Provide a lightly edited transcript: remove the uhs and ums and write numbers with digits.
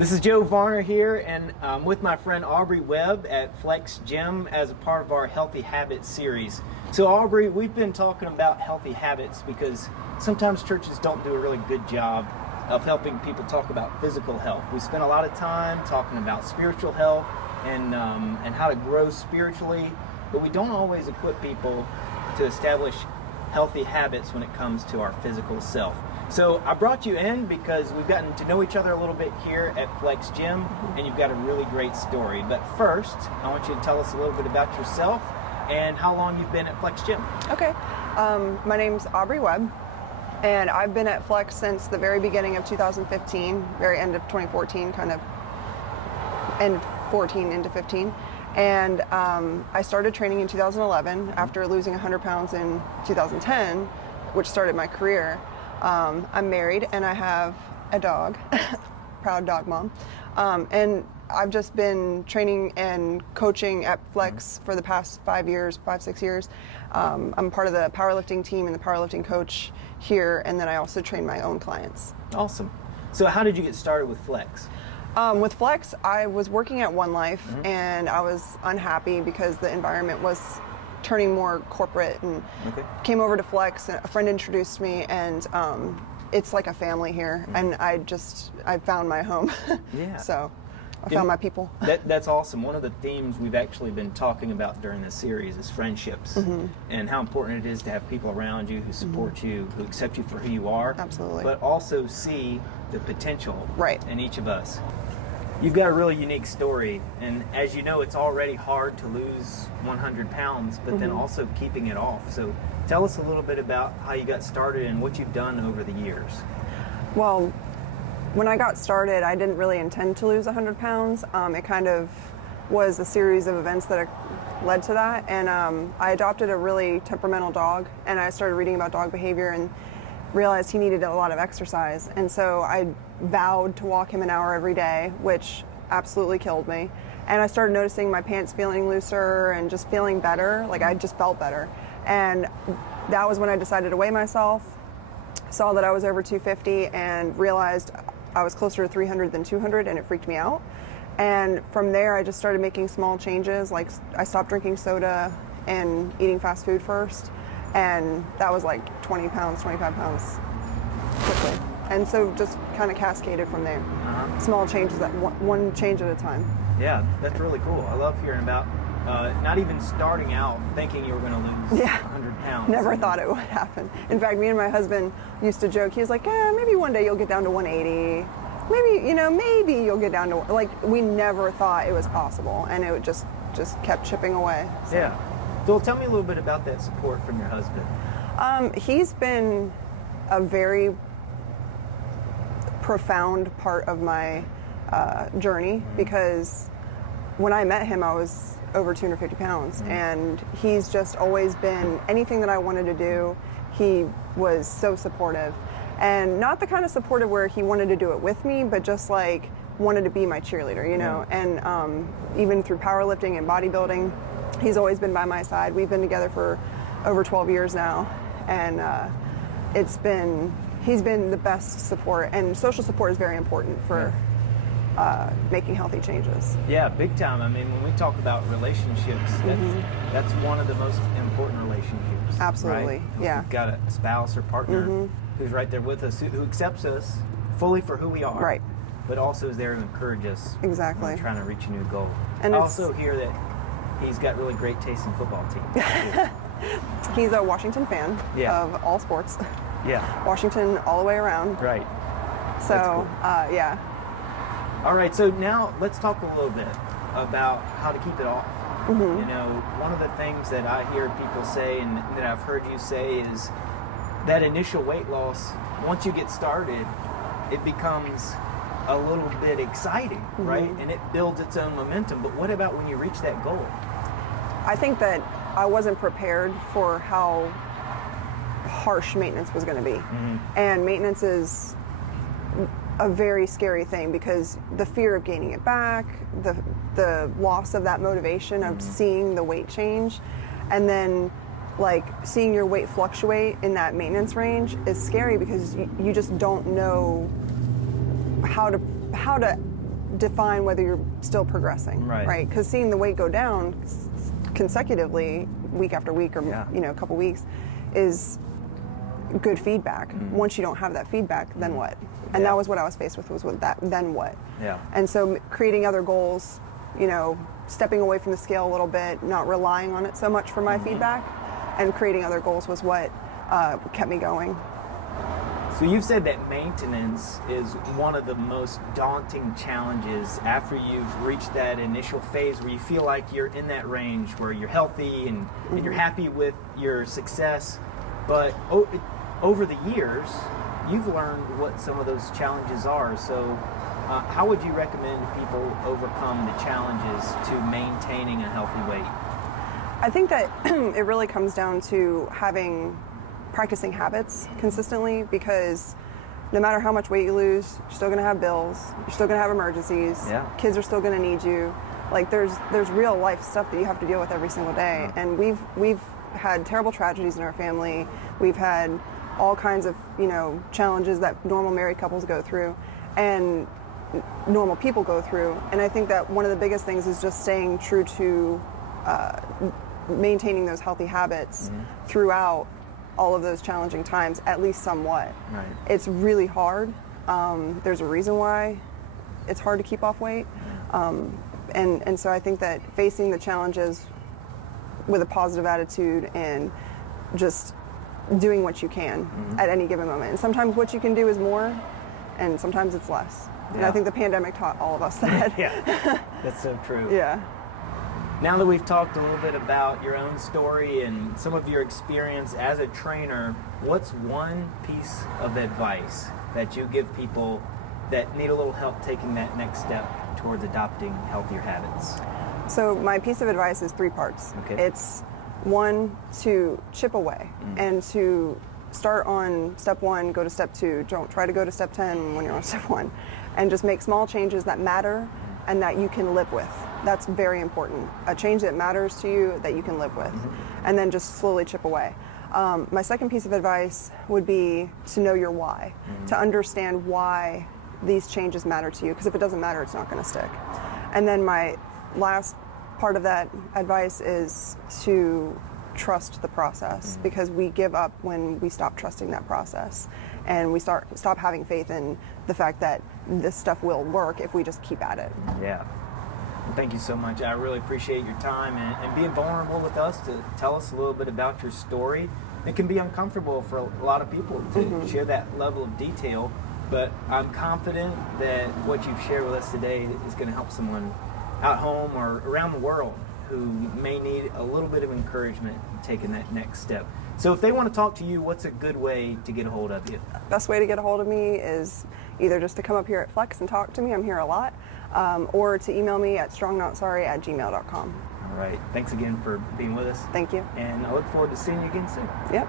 This is Joe Varner here, and I'm with my friend Aubrey Webb at Flex Gym as a part of our Healthy Habits series. So Aubrey, we've been talking about healthy habits because sometimes churches don't do a really good job of helping people talk about physical health. We spend a lot of time talking about spiritual health and how to grow spiritually, but we don't always equip people to establish healthy habits when it comes to our physical self. So I brought you in because we've gotten to know each other a little bit here at Flex Gym, and you've got a really great story. But first, I want you to tell us a little bit about yourself and how long you've been at Flex Gym. Okay. My name's Aubrey Webb, and I've been at Flex since the very beginning of 2015, very end of 2014, kind of end of 14 into 15. And I started training in 2011 after losing 100 pounds in 2010, which started my career. I'm married and I have a dog, proud dog mom. And I've just been training and coaching at Flex for the past 6 years. I'm part of the powerlifting team and the powerlifting coach here, and then I also train my own clients. Awesome. So how did you get started with Flex? With Flex, I was working at One Life and I was unhappy because the environment was turning more corporate, and came over to Flex, and a friend introduced me, and it's like a family here, and I found my home. Yeah. So I found my people. That's awesome. One of the themes we've actually been talking about during this series is friendships, and how important it is to have people around you who support you, who accept you for who you are. Absolutely. But also see the potential right in each of us. You've got a really unique story, and as you know, it's already hard to lose 100 pounds, but then also keeping it off. So tell us a little bit about how you got started and what you've done over the years. Well, when I got started, I didn't really intend to lose 100 pounds. It kind of was a series of events that led to that, and I adopted a really temperamental dog, and I started reading about dog behavior and realized he needed a lot of exercise, and so I vowed to walk him an hour every day, which absolutely killed me. And I started noticing my pants feeling looser and just feeling better, like I just felt better. And that was when I decided to weigh myself, saw that I was over 250, and realized I was closer to 300 than 200, and it freaked me out. And from there, I just started making small changes, like I stopped drinking soda and eating fast food first, and that was like 20 pounds, 25 pounds quickly. And so just kind of cascaded from there. Small changes, one change at a time. Yeah, that's really cool. I love hearing about not even starting out thinking you were going to lose 100 pounds. Never thought it would happen. In fact, me and my husband used to joke. He was like, maybe one day you'll get down to 180. Maybe you'll get down to, like, we never thought it was possible. And it just kept chipping away. So. Yeah. So tell me a little bit about that support from your husband. He's been a very profound part of my journey, because when I met him, I was over 250 pounds, and he's just always been, anything that I wanted to do, he was so supportive. And not the kind of supportive where he wanted to do it with me, but just like wanted to be my cheerleader, you know. And even through powerlifting and bodybuilding, he's always been by my side. We've been together for over 12 years now, and he's been the best support, and social support is very important for making healthy changes. Yeah, big time. I mean, when we talk about relationships, that's one of the most important relationships. Absolutely, right? yeah. We've got a spouse or partner who's right there with us, who accepts us fully for who we are, right? But also is there to encourage us. Exactly. When we're trying to reach a new goal. And I also hear that he's got really great taste in football teams. He's a Washington fan of all sports. Yeah. Washington all the way around. Right. So, cool. yeah. All right, so now let's talk a little bit about how to keep it off. You know, one of the things that I hear people say, and that I've heard you say, is that initial weight loss, once you get started, it becomes a little bit exciting, right? And it builds its own momentum. But what about when you reach that goal? I think that I wasn't prepared for how harsh maintenance was going to be. And maintenance is a very scary thing, because the fear of gaining it back, the loss of that motivation of seeing the weight change, and then like seeing your weight fluctuate in that maintenance range is scary, because you just don't know how to define whether you're still progressing, right? Because seeing the weight go down consecutively, week after week, or a couple weeks, is good feedback. Once you don't have that feedback, then what? And that was what I was faced with, was with that, then what? And so creating other goals, stepping away from the scale a little bit, not relying on it so much for my feedback, and creating other goals was what kept me going. So you've said that maintenance is one of the most daunting challenges after you've reached that initial phase where you feel like you're in that range where you're healthy and you're happy with your success. But over the years, you've learned what some of those challenges are. So how would you recommend people overcome the challenges to maintaining a healthy weight? I think that it really comes down to practicing habits consistently, because no matter how much weight you lose, you're still going to have bills, you're still going to have emergencies, kids are still going to need you. Like there's real life stuff that you have to deal with every single day. And we've had terrible tragedies in our family. We've had all kinds of challenges that normal married couples go through and normal people go through. And I think that one of the biggest things is just staying true to maintaining those healthy habits throughout all of those challenging times, at least somewhat. It's really hard. There's a reason why it's hard to keep off weight. And so I think that facing the challenges with a positive attitude and just doing what you can at any given moment. And sometimes what you can do is more, and sometimes it's less. And I think the pandemic taught all of us that. That's so true. Now that we've talked a little bit about your own story and some of your experience as a trainer, what's one piece of advice that you give people that need a little help taking that next step towards adopting healthier habits? So my piece of advice is 3 parts. It's 1, to chip away and to start on step 1, go to step 2. Don't try to go to step 10 when you're on step 1. And just make small changes that matter and that you can live with. That's very important. A change that matters to you that you can live with. And then just slowly chip away. My second piece of advice would be to know your why, to understand why these changes matter to you, because if it doesn't matter, it's not going to stick. And then my last part of that advice is to trust the process, because we give up when we stop trusting that process, and we stop having faith in the fact that this stuff will work if we just keep at it. Thank you so much. I really appreciate your time and being vulnerable with us to tell us a little bit about your story. It can be uncomfortable for a lot of people to share that level of detail, but I'm confident that what you've shared with us today is going to help someone at home or around the world who may need a little bit of encouragement in taking that next step. So if they want to talk to you, what's a good way to get a hold of you? Best way to get a hold of me is either just to come up here at Flex and talk to me. I'm here a lot. Or to email me at strongNotSorry@gmail.com. All right. Thanks again for being with us. Thank you. And I look forward to seeing you again soon. Yep.